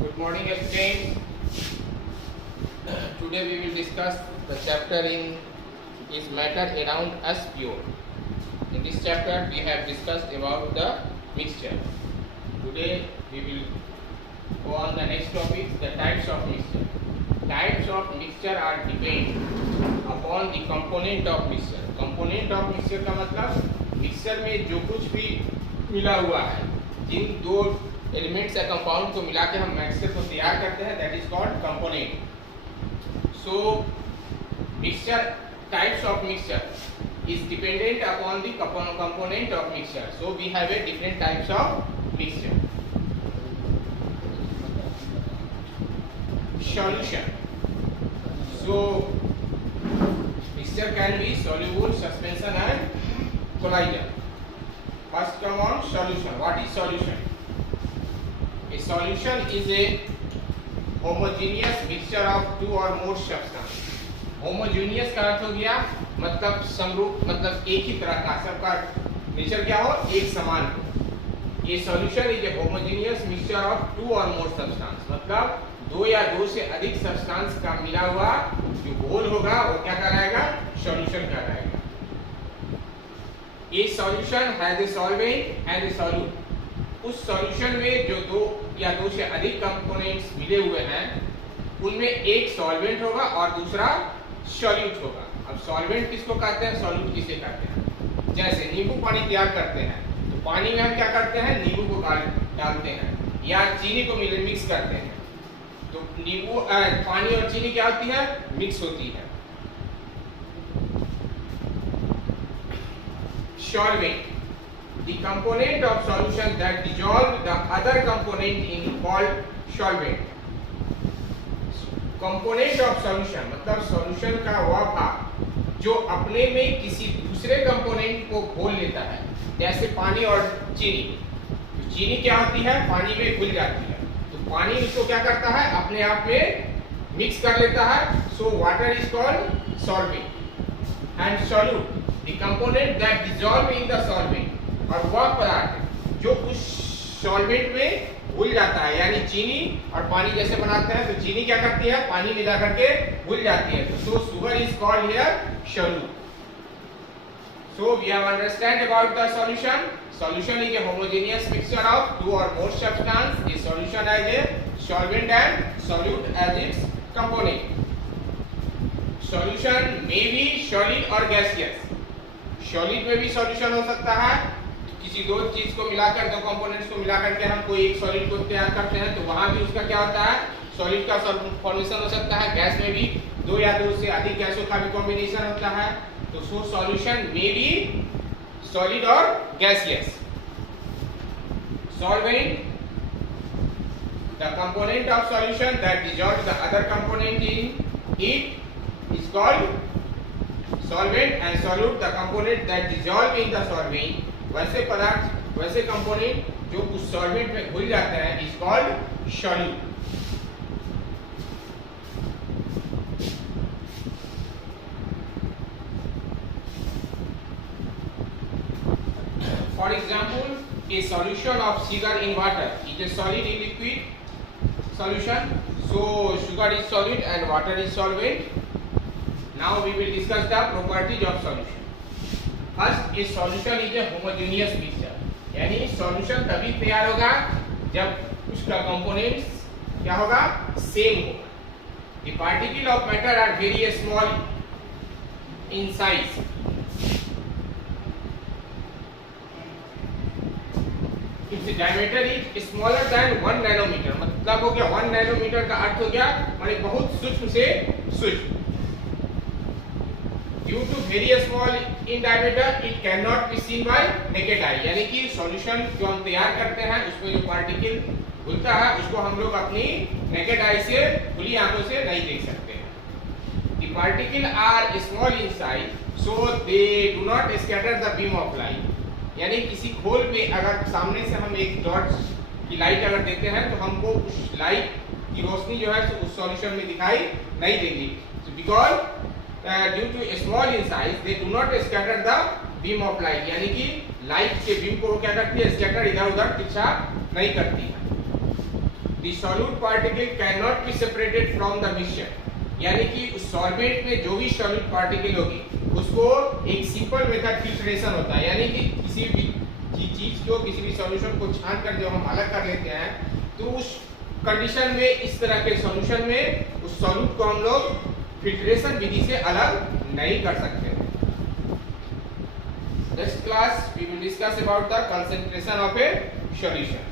Good morning, students. Today we will discuss the chapter in is matter around us pure. In this chapter we have discussed about the mixture. Today we will go on the next topic, the types of mixture. Types of mixture are depend upon the component of mixture. Component of mixture का मतलब mixture में जो कुछ भी मिला हुआ है, जिन दो एलिमेंट्स या कंपाउंड को मिला के हम मिक्सचर को तैयार करते हैं, that is called component. So mixture, types of mixture is dependent upon the component of mixture. So we have a different types of mixture. Solution. So mixture can be soluble, suspension and colloidal. First come on solution. What is solution? A solution is a homogeneous mixture of two or more substance. Homogeneous का अर्थ हो गया मतलब समरूप, मतलब एक ही तरह का, सबका नेचर क्या हो, एक समान हो. ये solution is a homogeneous mixture of two or more substance. मतलब दो या दो से अधिक सब्सटेंस का मिला हुआ जो घोल होगा वो क्या कहलाएगा, सॉल्यूशन कहलाएगा. ये solution has a solvent and A solute. उस सॉल्यूशन में जो दो या दो से अधिक कंपोनेंट्स मिले हुए हैं उनमें एक सॉल्वेंट होगा और दूसरा सॉल्यूट होगा. अब सॉल्वेंट किसको कहते हैं, सॉल्यूट किसे कहते हैं. जैसे नींबू पानी तैयार करते हैं तो पानी में हम क्या करते हैं, नींबू को डालते हैं या चीनी को मिक्स करते हैं. तो नींबू पानी और चीनी क्या होती है, मिक्स होती है. Solvent, the component of solution that dissolve the other component in called solvent. component of solution मतलब सॉल्यूशन का वह भाग जो अपने में किसी दूसरे कंपोनेंट को घोल लेता है. जैसे पानी और चीनी. तो चीनी क्या होती है, पानी में घुल जाती है, पानी इसको क्या करता है, अपने आप में मिक्स कर लेता है. So water is called solvent and solute the component that dissolve in the solvent. और वह पदार्थ जो उस सॉल्वेंट में घुल जाता है, यानी चीनी और पानी जैसे बनाते हैं तो चीनी क्या करती है, पानी मिला करके घुल जाती है. So sugar is called here solute. So we have understand about the solution. Solution is a homogeneous mixture of two or more substance. A solution has a solvent and solute as its component. Solution may be solid or gaseous. Solid में भी solution हो सकता है. किसी दो चीज को मिलाकर, दो कंपोनेंट्स को मिलाकर के हम कोई एक सॉलिड को तैयार करते हैं तो वहां भी उसका क्या होता है, सॉलिड का फॉर्मेशन हो सकता है. गैस में भी दो या दो से अधिक गैसों का भी कॉम्बिनेशन होता है. तो सो सॉल्यूशन में भी solid or gaseous. Solvent, the component of solution that dissolves the other component in it is called solvent, and solute, the component that dissolve in the solvent. वैसे पदार्थ, वैसे कंपोनेंट जो उस सॉल्वेंट में घुल जाते हैं is called solute. For example, a solution of sugar in water is a solid in liquid solution. So sugar is solid and water is solvent. Now we will discuss the properties of solution. First, a solution is a homogeneous mixture. यानी solution तभी तैयार होगा जब उसका components क्या होगा, same होगा. The particles of matter are very small in size. Its diameter is smaller than 1 nanometer. मतलब हो गया 1 नैनोमीटर का अर्थ हो गया माने बहुत सूक्ष्म से सूक्ष्म. Due to very small in diameter, it cannot be seen by naked eye. यानी कि सॉल्यूशन जो हम तैयार करते हैं उसमें जो पार्टिकल घुलता है उसको हम लोग अपनी naked eye से, खुली आंखों से नहीं देख सकते हैं. The particles are small in size, so they do not scatter the beam of light. यानी किसी घोल में अगर सामने से हम एक डॉट की लाइट अगर देते हैं तो हमको उस लाइट की रोशनी जो है उस सॉल्यूशन में दिखाई नहीं देगी. Because due to small in size they do not scatter the beam of light. यानी कि लाइट के बीम को क्या करती है, स्कैटर इधर उधर तिरछा नहीं करती है. The solute particle can not be separated from the mixture, यानी कि उस सॉल्वेंट में जो भी सॉल्यूट पार्टिकल होगी उसको एक सिंपल मेथड फिल्ट्रेशन होता है, यानी कि किसी भी चीज को, किसी भी सॉल्यूशन को छान कर जब हम अलग कर लेते हैं तो उस कंडीशन में, इस तरह के सॉल्यूशन में उस सॉल्यूट को हम लोग फिल्ट्रेशन विधि से अलग नहीं कर सकते। Next class we will discuss about the concentration of a solution.